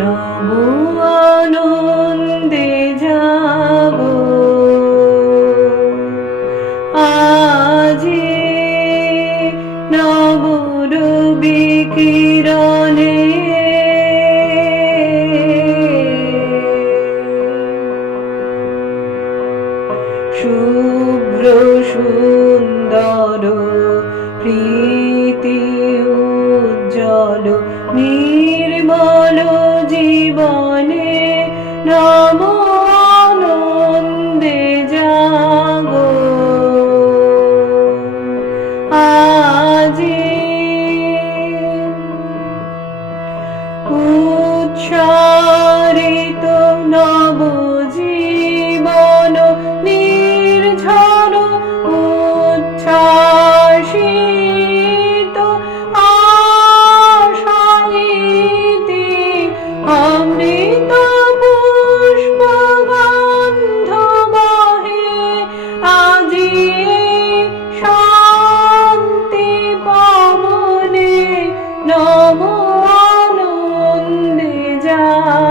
নব আনন্দে আজি নব রবি কিরণে। শুভ্র সুন্দর প্রীতি উজ্জ্বল নির্মল জীবনে নম আনন্দে জাগো। আজি উচ্চারিত নব জীবন নির্ঝর আশাইতি অমৃত অমনন্দে যায়